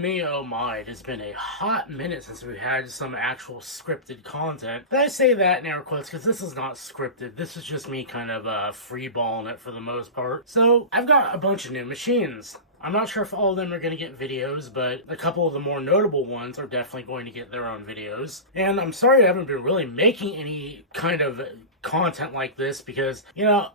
me, oh my, it has been a hot minute since we've had some actual scripted content. But I say that in air quotes because this is not scripted. This is just me kind of freeballing it for the most part. So I've got a bunch of new machines. I'm not sure if all of them are going to get videos, but a couple of the more notable ones are definitely going to get their own videos. And I'm sorry I haven't been really making any kind of content like this because, you know,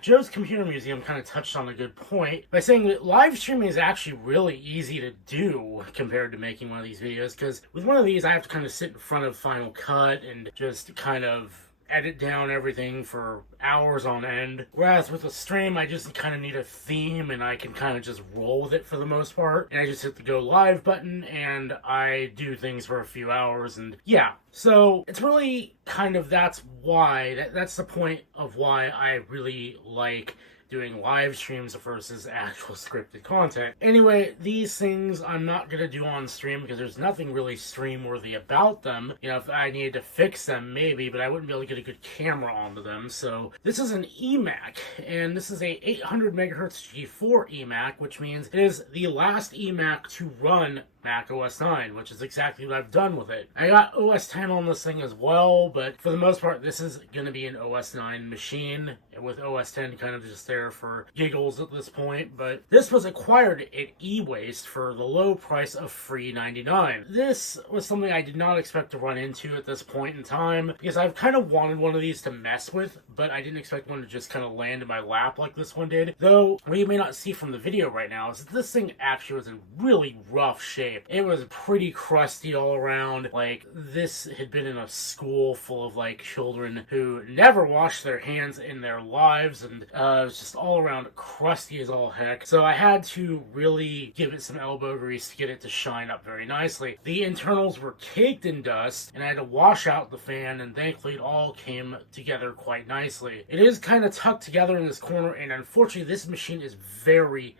Joe's Computer Museum kind of touched on a good point by saying that live streaming is actually really easy to do compared to making one of these videos, because with one of these I have to kind of sit in front of Final Cut and just kind of edit down everything for hours on end. Whereas with a stream, I just kind of need a theme and I can kind of just roll with it for the most part. And I just hit the go live button and I do things for a few hours, and yeah. So it's really kind of, that's the point of why I really like doing live streams versus actual scripted content. Anyway, these things I'm not going to do on stream because there's nothing really stream worthy about them. You know, if I needed to fix them, maybe, but I wouldn't be able to get a good camera onto them. So this is an eMac, and this is a 800 megahertz G4 eMac, which means it is the last eMac to run Mac OS 9, which is exactly what I've done with it. I got OS 10 on this thing as well, but for the most part, this is going to be an OS 9 machine, with OS 10 kind of just there for giggles at this point. But this was acquired at eWaste for the low price of free $99. This was something I did not expect to run into at this point in time, because I've kind of wanted one of these to mess with, but I didn't expect one to just kind of land in my lap like this one did. Though, what you may not see from the video right now is that this thing actually was in really rough shape. It was pretty crusty all around. Like, this had been in a school full of, like, children who never washed their hands in their lives, and it was just all around crusty as all heck. So I had to really give it some elbow grease to get it to shine up very nicely. The internals were caked in dust, and I had to wash out the fan, and thankfully it all came together quite nicely. It is kind of tucked together in this corner, and unfortunately this machine is very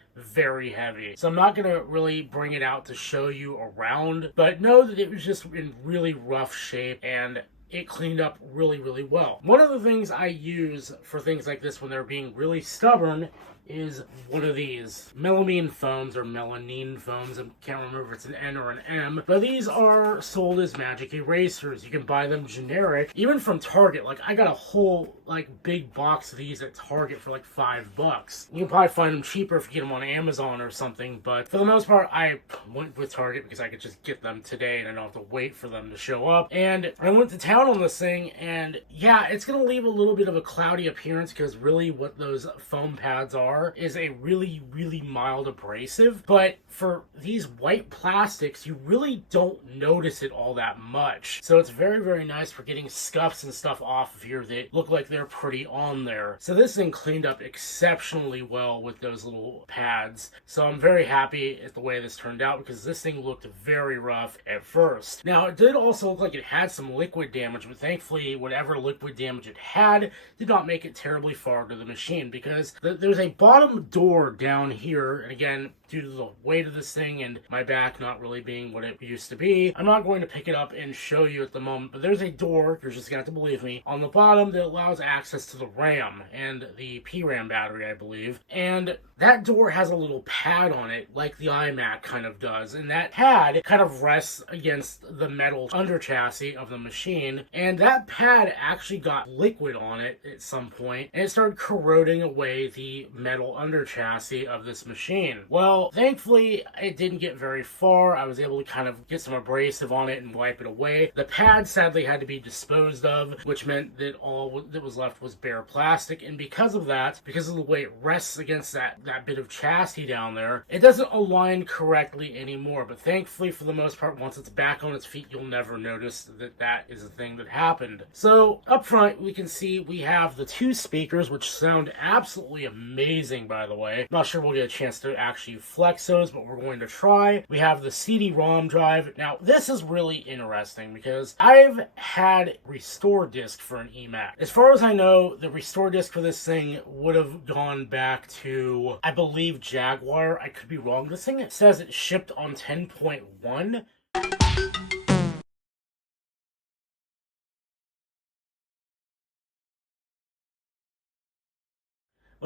heavy. So I'm not going to really bring it out to show you around, but know that it was just in really rough shape, and it cleaned up really well. One of the things I use for things like this when they're being really stubborn is one of these melamine foams, or melanine foams. I can't remember if it's an N or an M, but these are sold as magic erasers. You can buy them generic, even from Target. Like, I got a whole, like, big box of these at Target for like $5. You can probably find them cheaper if you get them on Amazon or something, but for the most part, I went with Target because I could just get them today and I don't have to wait for them to show up. And I went to town on this thing, and yeah, it's gonna leave a little bit of a cloudy appearance, because really what those foam pads are is a really mild abrasive. But for these white plastics, you really don't notice it all that much. So it's very nice for getting scuffs and stuff off of here that look like they're pretty on there. So this thing cleaned up exceptionally well with those little pads. So I'm very happy at the way this turned out, because this thing looked very rough at first. Now, it did also look like it had some liquid damage, but thankfully whatever liquid damage it had did not make it terribly far to the machine, because there's a bottom door down here, and again, due to the weight of this thing and my back not really being what it used to be, I'm not going to pick it up and show you at the moment, but there's a door, you're just going to have to believe me, on the bottom that allows access to the RAM and the PRAM battery, I believe. And that door has a little pad on it, like the iMac kind of does, and that pad kind of rests against the metal under chassis of the machine, and that pad actually got liquid on it at some point, and it started corroding away the metal under chassis of this machine. Well, thankfully, it didn't get very far. I was able to kind of get some abrasive on it and wipe it away. The pad sadly had to be disposed of, which meant that all that was left was bare plastic, and because of that, because of the way it rests against that bit of chassis down there, it doesn't align correctly anymore. But thankfully, for the most part, once it's back on its feet, you'll never notice that that is a thing that happened. So, up front, we can see we have the two speakers, which sound absolutely amazing, by the way. Not sure we'll get a chance to actually flex those, but we're going to try. We have the CD-ROM drive. Now, this is really interesting because I've had restore disk for an eMac. As far as I know, the restore disk for this thing would have gone back to, I believe, Jaguar. I could be wrong. This thing says it shipped on 10.1.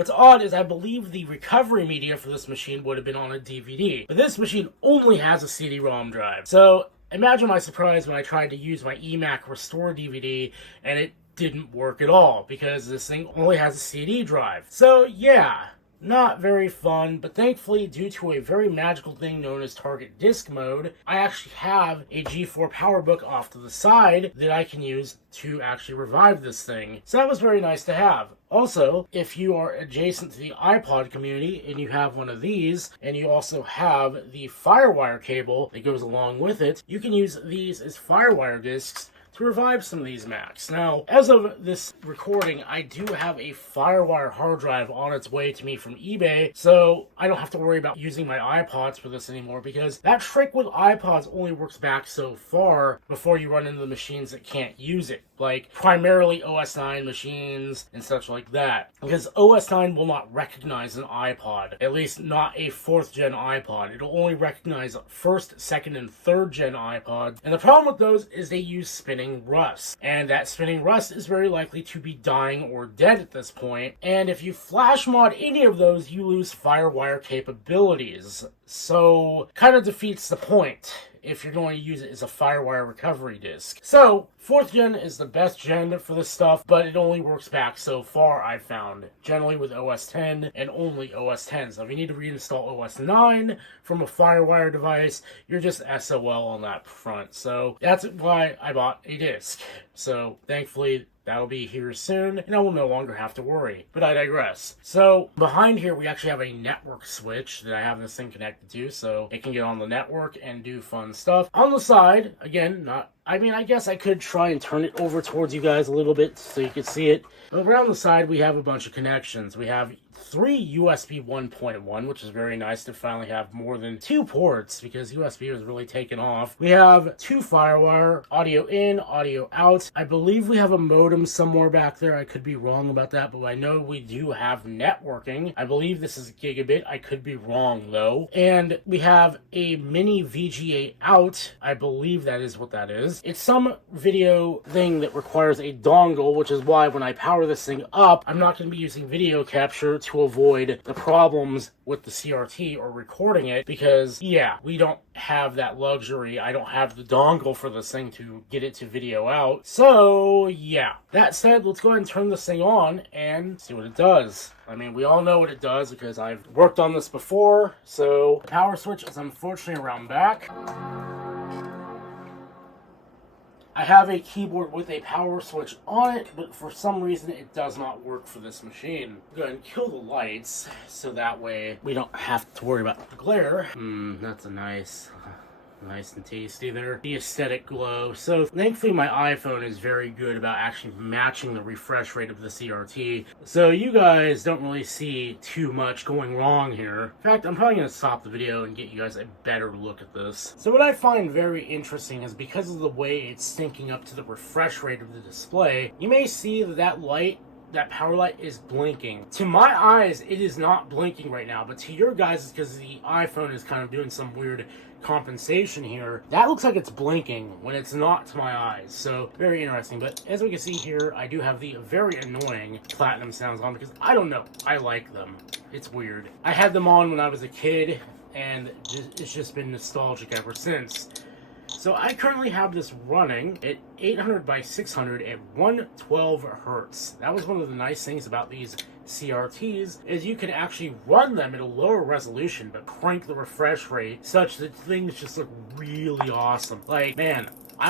What's odd is I believe the recovery media for this machine would have been on a DVD, but this machine only has a CD-ROM drive. So imagine my surprise when I tried to use my eMac Restore DVD and it didn't work at all because this thing only has a CD drive. So yeah, not very fun, but thankfully, due to a very magical thing known as target disk mode, I actually have a G4 PowerBook off to the side that I can use to actually revive this thing. So that was very nice to have. Also, if you are adjacent to the iPod community and you have one of these, and you also have the FireWire cable that goes along with it, you can use these as FireWire discs to revive some of these Macs. Now, as of this recording, I do have a FireWire hard drive on its way to me from eBay, so I don't have to worry about using my iPods for this anymore, because that trick with iPods only works back so far before you run into the machines that can't use it, like primarily OS 9 machines and such like that, because OS 9 will not recognize an iPod, at least not a 4th gen iPod. It'll only recognize 1st, 2nd, and 3rd gen iPods, and the problem with those is they use spinning rust, and that spinning rust is very likely to be dying or dead at this point, and if you flash mod any of those, you lose FireWire capabilities, so kind of defeats the point if you're going to use it as a FireWire recovery disk. So, 4th gen is the best gen for this stuff, but it only works back so far, I've found. Generally with OS 10 and only OS 10. So if you need to reinstall OS 9 from a FireWire device, you're just SOL on that front. So that's why I bought a disk. So thankfully, that'll be here soon, and I will no longer have to worry. But I digress. So, behind here, we actually have a network switch that I have this thing connected to, so it can get on the network and do fun stuff. On the side, again, I guess I could try and turn it over towards you guys a little bit so you can see it. But around the side, we have a bunch of connections. We have 3 USB 1.1, which is very nice to finally have more than 2 ports, because USB was really taken off. We have 2 FireWire, audio in, audio out. I believe we have a modem somewhere back there. I could be wrong about that, but I know we do have networking. I believe this is gigabit. I could be wrong, though. And we have a mini VGA out. I believe that is what that is. It's some video thing that requires a dongle, which is why when I power this thing up, I'm not going to be using video capture to avoid the problems with the CRT or recording it, because yeah, we don't have that luxury. I don't have the dongle for this thing to get it to video out. So yeah, that said, let's go ahead and turn this thing on and see what it does. I mean, we all know what it does because I've worked on this before. So the power switch is unfortunately around back. I have a keyboard with a power switch on it, but for some reason it does not work for this machine. Go ahead and kill the lights, so that way we don't have to worry about the glare. That's a nice and tasty there. The aesthetic glow. So thankfully my iPhone is very good about actually matching the refresh rate of the CRT. So you guys don't really see too much going wrong here. In fact, I'm probably going to stop the video and get you guys a better look at this. So what I find very interesting is because of the way it's syncing up to the refresh rate of the display, you may see that light, that power light, is blinking. To my eyes, it is not blinking right now, but to your guys, because the iPhone is kind of doing some weird compensation here, that looks like it's blinking when it's not to my eyes. So very interesting. But as we can see here, I do have the very annoying platinum sounds on because I don't know, I like them. It's weird. I had them on when I was a kid, and it's just been nostalgic ever since. So I currently have this running at 800 by 600 at 112 hertz. That was one of the nice things about these CRTs, is you can actually run them at a lower resolution but crank the refresh rate such that things just look really awesome. Like, man,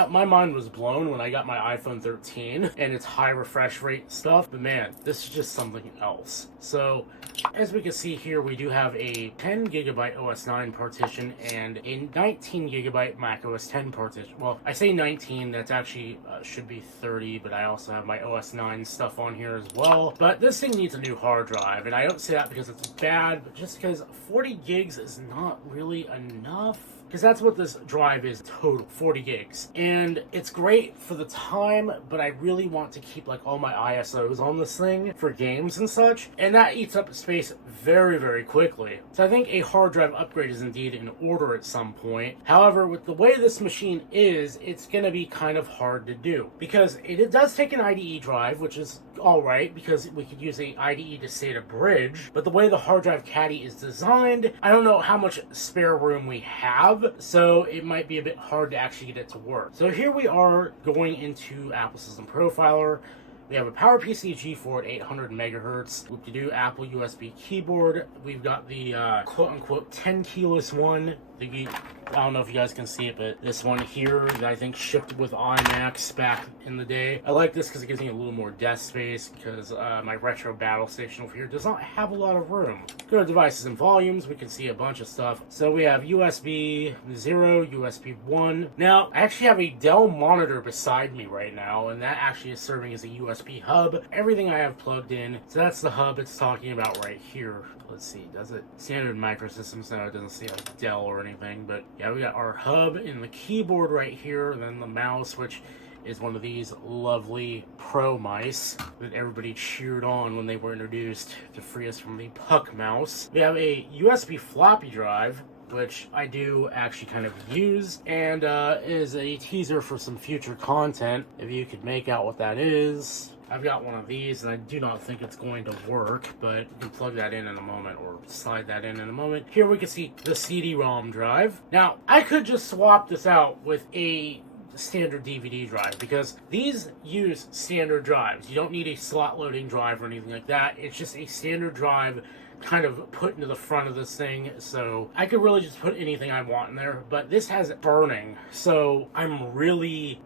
my mind was blown when I got my iPhone 13 and its high refresh rate stuff, but man, this is just something else. So, as we can see here, we do have a 10 gigabyte OS 9 partition and a 19 gigabyte Mac OS 10 partition. Well, I say 19, that's actually should be 30, but I also have my OS 9 stuff on here as well. But this thing needs a new hard drive, and I don't say that because it's bad, but just because 40 gigs is not really enough. Because that's what this drive is total, 40 gigs. And it's great for the time, but I really want to keep like all my ISOs on this thing for games and such. And that eats up space very, very quickly. So I think a hard drive upgrade is indeed in order at some point. However, with the way this machine is, it's going to be kind of hard to do. Because it does take an IDE drive, which is alright because we could use a IDE to state a bridge, but the way the hard drive caddy is designed, I don't know how much spare room we have, so it might be a bit hard to actually get it to work. So here we are going into Apple System Profiler. We have a PowerPC G4 at 800 megahertz. We can do Apple USB keyboard. We've got the quote-unquote 10 keyless one. I don't know if you guys can see it, but this one here that I think shipped with iMacs back in the day. I like this because it gives me a little more desk space because my retro battle station over here does not have a lot of room. Go to devices and volumes, we can see a bunch of stuff. So we have USB 0, USB 1. Now, I actually have a Dell monitor beside me right now, and that actually is serving as a USB hub. Everything I have plugged in, so that's the hub it's talking about right here. Let's see, does it? Standard microsystems, no, it doesn't say like Dell or anything, but yeah, we got our hub and the keyboard right here, and then the mouse, which is one of these lovely Pro mice that everybody cheered on when they were introduced to free us from the puck mouse. We have a USB floppy drive, which I do actually kind of use, and is a teaser for some future content, if you could make out what that is. I've got one of these, and I do not think it's going to work, but you can plug that in a moment, or slide that in a moment. Here we can see the CD-ROM drive. Now, I could just swap this out with a standard DVD drive, because these use standard drives. You don't need a slot loading drive or anything like that. It's just a standard drive kind of put into the front of this thing, so I could really just put anything I want in there, but this has burning, so I'm really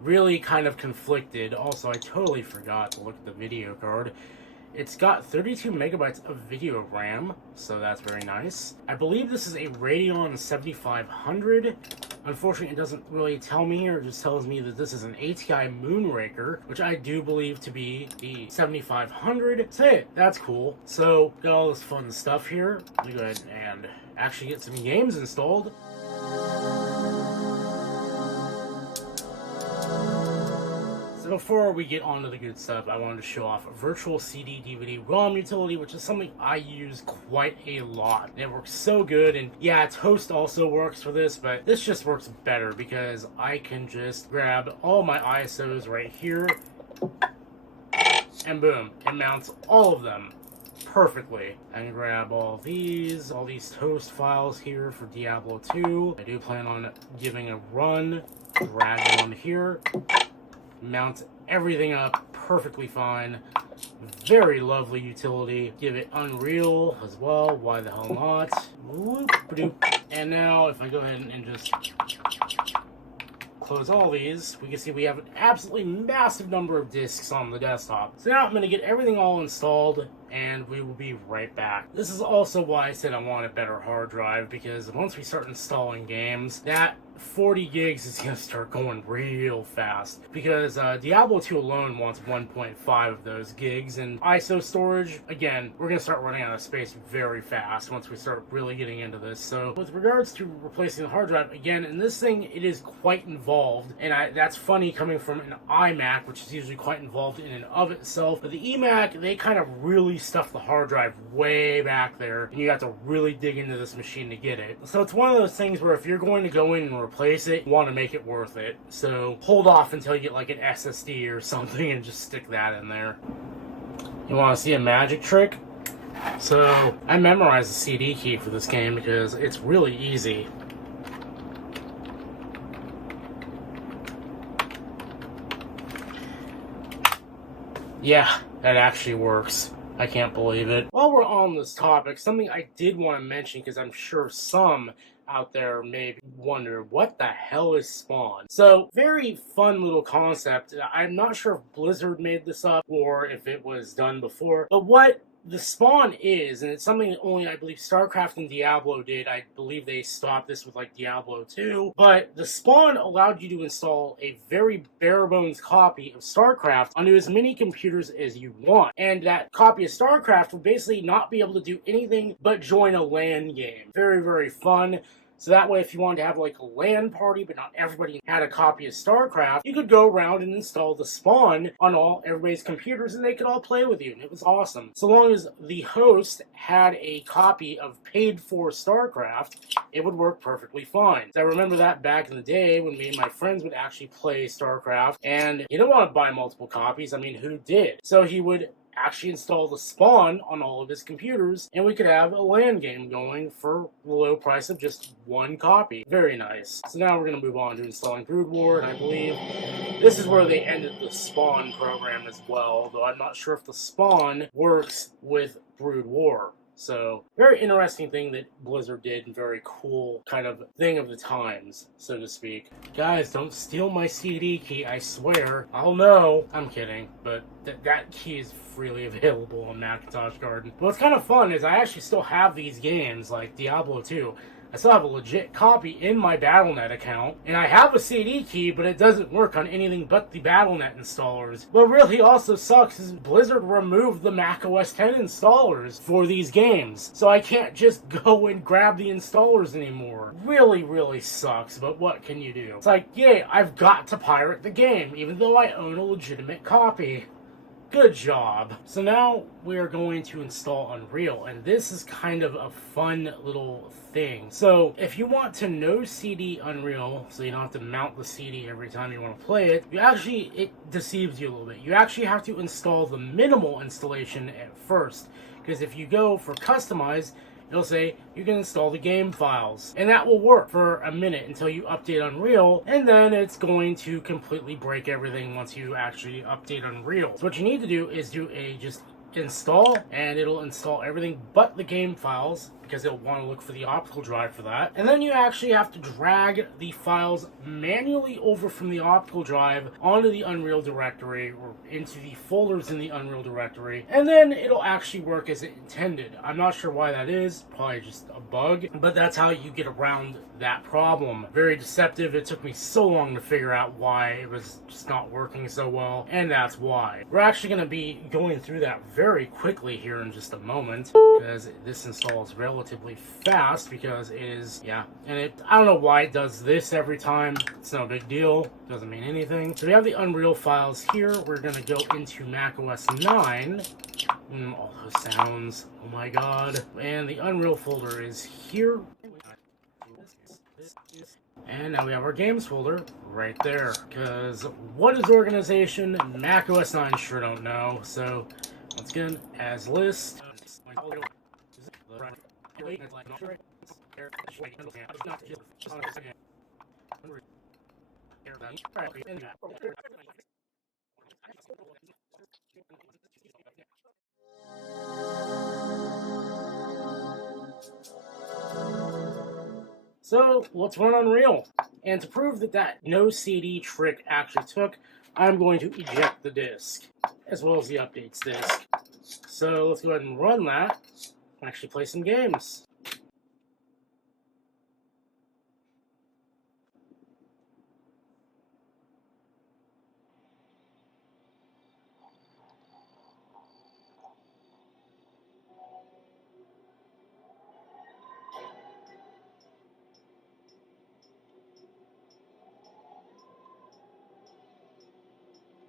kind of conflicted. Also, I totally forgot to look at the video card. It's got 32 megabytes of video RAM, so that's very nice. I believe this is a Radeon 7500. Unfortunately, it doesn't really tell me here. It just tells me that this is an ATI Moonraker, which I do believe to be the 7500. So hey, that's cool. So, got all this fun stuff here. Let me go ahead and actually get some games installed. So before we get on to the good stuff, I wanted to show off Virtual CD DVD ROM utility, which is something I use quite a lot. It works so good, and yeah, Toast also works for this, but this just works better because I can just grab all my ISOs right here, and boom, it mounts all of them perfectly. I can grab all these Toast files here for Diablo 2. I do plan on giving a run, drag it on here, mount everything up perfectly fine. Very lovely utility. Give it Unreal as well. Why the hell not? Whoop-a-doop. And now if I go ahead and just close all these, we can see we have an absolutely massive number of disks on the desktop. So now I'm going to get everything all installed, and we will be right back. This is also why I said I want a better hard drive, because once we start installing games, that 40 gigs is going to start going real fast, because Diablo 2 alone wants 1.5 of those gigs, and ISO storage, again, we're going to start running out of space very fast once we start really getting into this. So with regards to replacing the hard drive, again, in this thing, it is quite involved, and that's funny coming from an iMac, which is usually quite involved in and of itself, but the eMac, they kind of really stuff the hard drive way back there, and you have to really dig into this machine to get it. So it's one of those things where if you're going to go in and replace it, you want to make it worth it. So hold off until you get like an SSD or something and just stick that in there. You want to see a magic trick? So I memorized the CD key for this game because it's really easy. Yeah, that actually works. I can't believe it. While we're on this topic, something I did want to mention, because I'm sure some out there may wonder, what the hell is Spawn? So, very fun little concept. I'm not sure if Blizzard made this up or if it was done before, but what the Spawn is, and it's something that only, I believe, StarCraft and Diablo did. I believe they stopped this with, like, Diablo 2. But the Spawn allowed you to install a very bare-bones copy of StarCraft onto as many computers as you want. And that copy of StarCraft would basically not be able to do anything but join a LAN game. Very, very fun. So that way, if you wanted to have like a LAN party, but not everybody had a copy of StarCraft, you could go around and install the Spawn on everybody's computers, and they could all play with you, and it was awesome. So long as the host had a copy of paid-for StarCraft, it would work perfectly fine. So I remember that back in the day when me and my friends would actually play StarCraft, and you don't want to buy multiple copies. I mean, who did? So he would actually install the Spawn on all of his computers, and we could have a LAN game going for the low price of just one copy. Very nice. So now we're going to move on to installing Brood War, and I believe this is where they ended the Spawn program as well, though I'm not sure if the Spawn works with Brood War. So, very interesting thing that Blizzard did, and very cool kind of thing of the times, so to speak. Guys, don't steal my CD key, I swear. I'll know. I'm kidding, but that key is freely available on Macintosh Garden. But what's kind of fun is I actually still have these games, like Diablo 2. I still have a legit copy in my Battle.net account, and I have a CD key, but it doesn't work on anything but the Battle.net installers. What really also sucks is Blizzard removed the macOS 10 installers for these games, so I can't just go and grab the installers anymore. Really, really sucks, but what can you do? It's like, yay, I've got to pirate the game, even though I own a legitimate copy. Good job. So now we are going to install Unreal, and this is kind of a fun little thing. So if you want to no CD Unreal, so you don't have to mount the CD every time you want to play it, it deceives you a little bit. You actually have to install the minimal installation at first, because if you go for customize, it'll say you can install the game files, and that will work for a minute until you update Unreal, and then it's going to completely break everything once you actually update Unreal. So what you need to do is do a just install, and it'll install everything but the game files, because it'll want to look for the optical drive for that. And then you actually have to drag the files manually over from the optical drive onto the Unreal directory, or into the folders in the Unreal directory, and then it'll actually work as intended. I'm not sure why that is, probably just a bug, but that's how you get around that problem. Very deceptive. It took me so long to figure out why it was just not working so well, and that's why. We're actually going to be going through that very quickly here in just a moment, because this installs relatively fast, because it is, and I don't know why it does this every time. It's no big deal. Doesn't mean anything. So we have the Unreal files here. We're going to go into macOS 9. All those sounds. Oh my god. And the Unreal folder is here. And now we have our games folder right there. Because what is organization? macOS 9 sure don't know. So once again, as list. So let's run Unreal. And to prove that no CD trick actually took, I'm going to eject the disk, as well as the updates disk. So let's go ahead and run that, and actually play some games.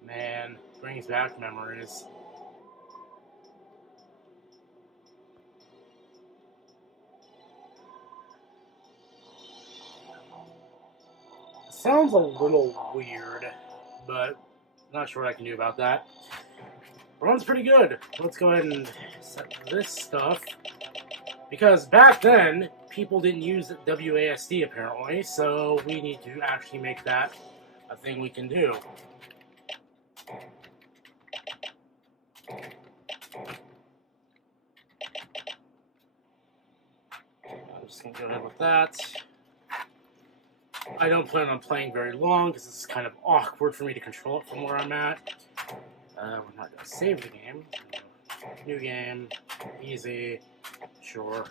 Man, brings back memories. Sounds a little weird, but not sure what I can do about that. Runs pretty good. Let's go ahead and set this stuff, because back then people didn't use WASD apparently, so we need to actually make that a thing we can do. I'm just gonna go ahead with that. I don't plan on playing very long because it's kind of awkward for me to control it from where I'm at. We're not going to save the game. New game, easy, sure.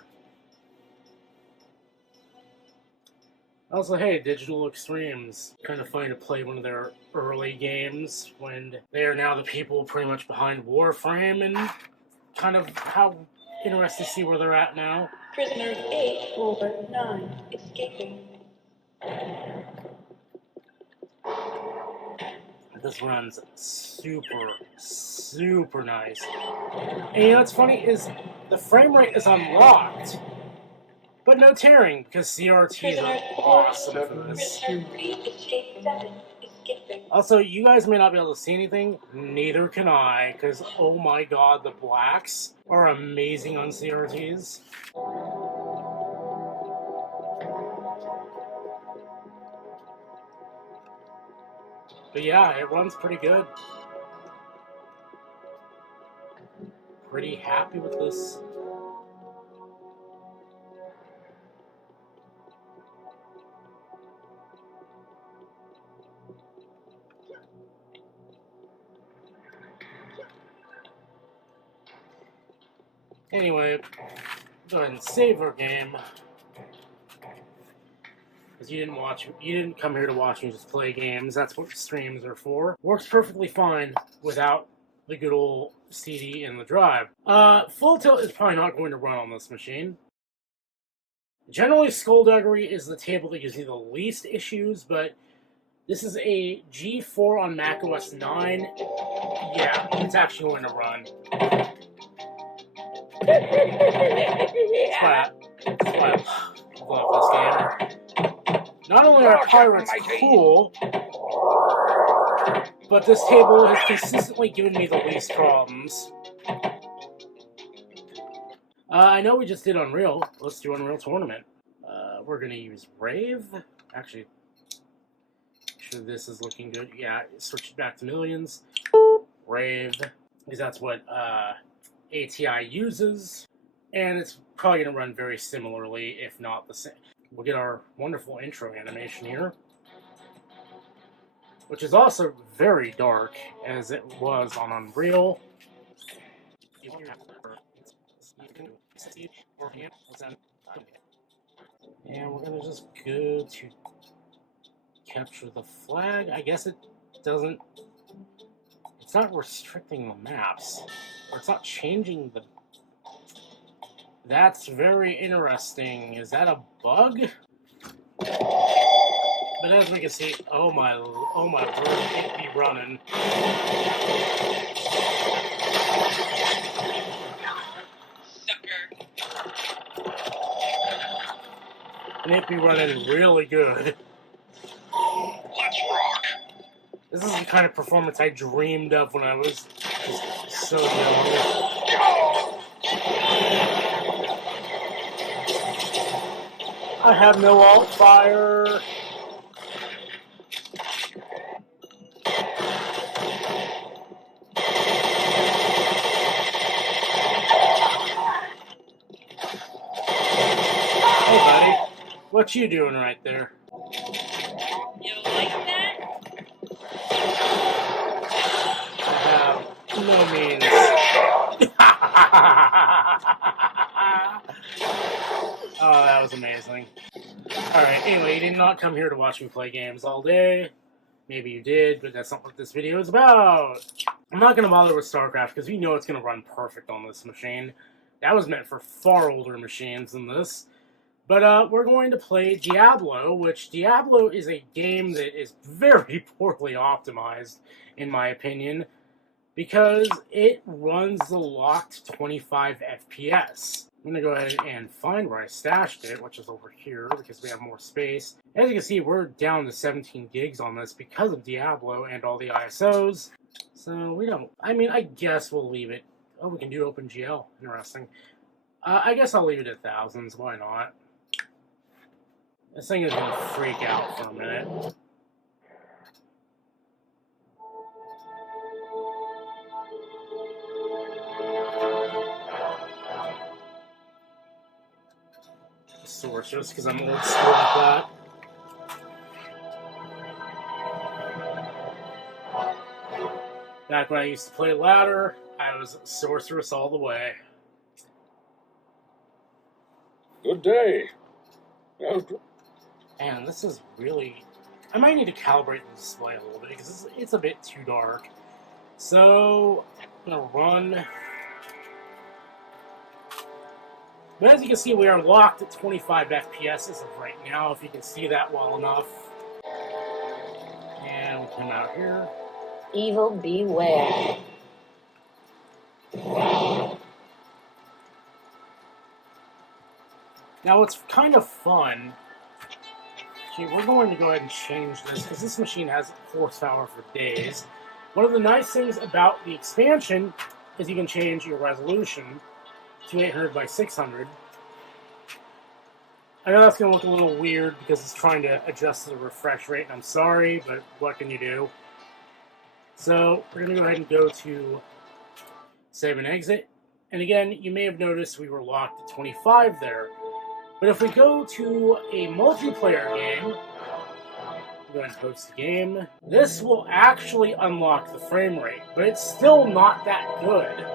Also, hey, Digital Extremes. Kind of funny to play one of their early games when they are now the people pretty much behind Warframe, and kind of how interesting to see where they're at now. Prisoners 8 over 9 escaping. This runs super nice. And you know what's funny is the frame rate is unlocked, but no tearing, because CRTs are awesome for this. Prisoner 3 escape 7 is Skipping. Also, you guys may not be able to see anything, neither can I, because oh my god, the blacks are amazing on CRTs. But yeah, it runs pretty good. Pretty happy with this. Anyway, go ahead and save our game. Because you didn't come here to watch me just play games. That's what streams are for. Works perfectly fine without the good old CD and the drive. Full Tilt is probably not going to run on this machine. Generally, Skullduggery is the table that gives you the least issues, but this is a G4 on Mac OS 9. Yeah, it's actually going to run. That's why I love this game. Not only are pirates cool, but this table has consistently given me the least problems. I know we just did Unreal. Let's do Unreal Tournament. We're going to use Rave. Actually, make sure this is looking good. Yeah, switch it back to Millions. Rave, because that's what ATI uses. And it's probably going to run very similarly, if not the same. We'll get our wonderful intro animation here, which is also very dark, as it was on Unreal. And we're going to just go to capture the flag. I guess it doesn't... It's not restricting the maps. Or it's not changing the... That's very interesting. Is that a bug? But as we can see, oh my word, it be running. And it be running really good. Let's rock! This is the kind of performance I dreamed of when I was so young. I have no alt fire. Hey, buddy. What you doing right there? You like that? I have no means. Oh, that was amazing. Alright, anyway, you did not come here to watch me play games all day. Maybe you did, but that's not what this video is about. I'm not going to bother with StarCraft because we know it's going to run perfect on this machine. That was meant for far older machines than this. But we're going to play Diablo, which Diablo is a game that is very poorly optimized, in my opinion, because it runs the locked 25 FPS. I'm going to go ahead and find where I stashed it, which is over here, because we have more space. As you can see, we're down to 17 gigs on this because of Diablo and all the ISOs. So we don't... I mean, I guess we'll leave it... Oh, we can do OpenGL. Interesting. I guess I'll leave it at thousands. Why not? This thing is going to freak out for a minute. Source, just because I'm old school like that. Back when I used to play ladder, I was sorceress all the way. Good day. Man, this is really... I might need to calibrate the display a little bit because it's a bit too dark. So, I'm going to run... But as you can see, we are locked at 25 FPS as of right now, if you can see that well enough. And we'll come out here. Evil beware. Now, what's kind of fun Okay, we're going to go ahead and change this because this machine has horsepower for days. One of the nice things about the expansion is you can change your resolution to 800 by 600. I know that's going to look a little weird because it's trying to adjust to the refresh rate, and I'm sorry, but what can you do? So we're going to go ahead and go to save and exit. And again, you may have noticed we were locked at 25 there. But if we go to a multiplayer game, go ahead and host the game, this will actually unlock the frame rate, but it's still not that good.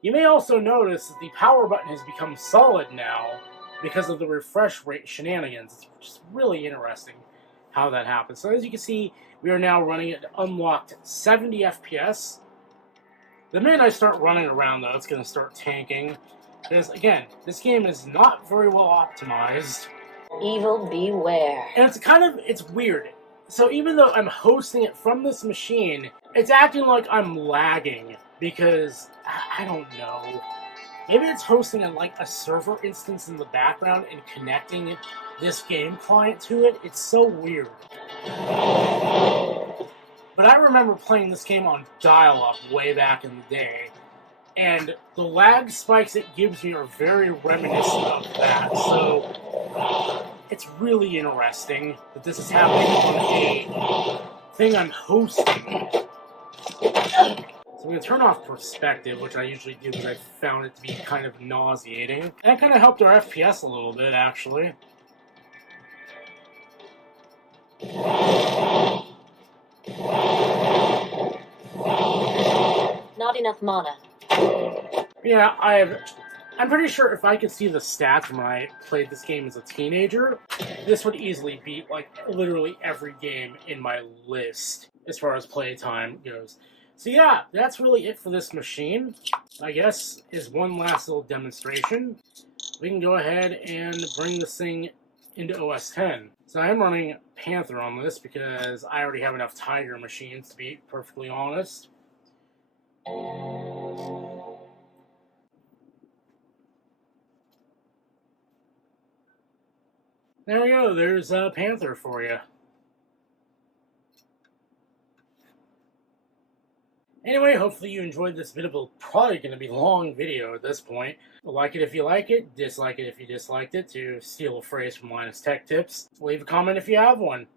You may also notice that the power button has become solid now because of the refresh rate shenanigans. It's just really interesting how that happens. So as you can see, we are now running at unlocked 70 FPS. The minute I start running around, though, it's going to start tanking. Because, again, this game is not very well optimized. Evil beware. And it's weird. So even though I'm hosting it from this machine, it's acting like I'm lagging. Because, I don't know. Maybe it's hosting like a server instance in the background and connecting this game client to it. It's so weird. But I remember playing this game on dial-up way back in the day, and the lag spikes it gives me are very reminiscent of that, so it's really interesting that this is happening on a thing I'm hosting. So I'm going to turn off perspective, which I usually do because I found it to be kind of nauseating. And that kind of helped our FPS a little bit, actually. Not enough mana. Yeah, I'm pretty sure if I could see the stats when I played this game as a teenager, this would easily beat, like, literally every game in my list as far as playtime goes. So yeah, that's really it for this machine. I guess is one last little demonstration. We can go ahead and bring this thing into OS 10. So I'm running Panther on this because I already have enough Tiger machines, to be perfectly honest. There we go, there's Panther for you. Anyway, hopefully you enjoyed this bit of a probably going to be long video at this point. Like it if you like it, dislike it if you disliked it, to steal a phrase from Linus Tech Tips. Leave a comment if you have one.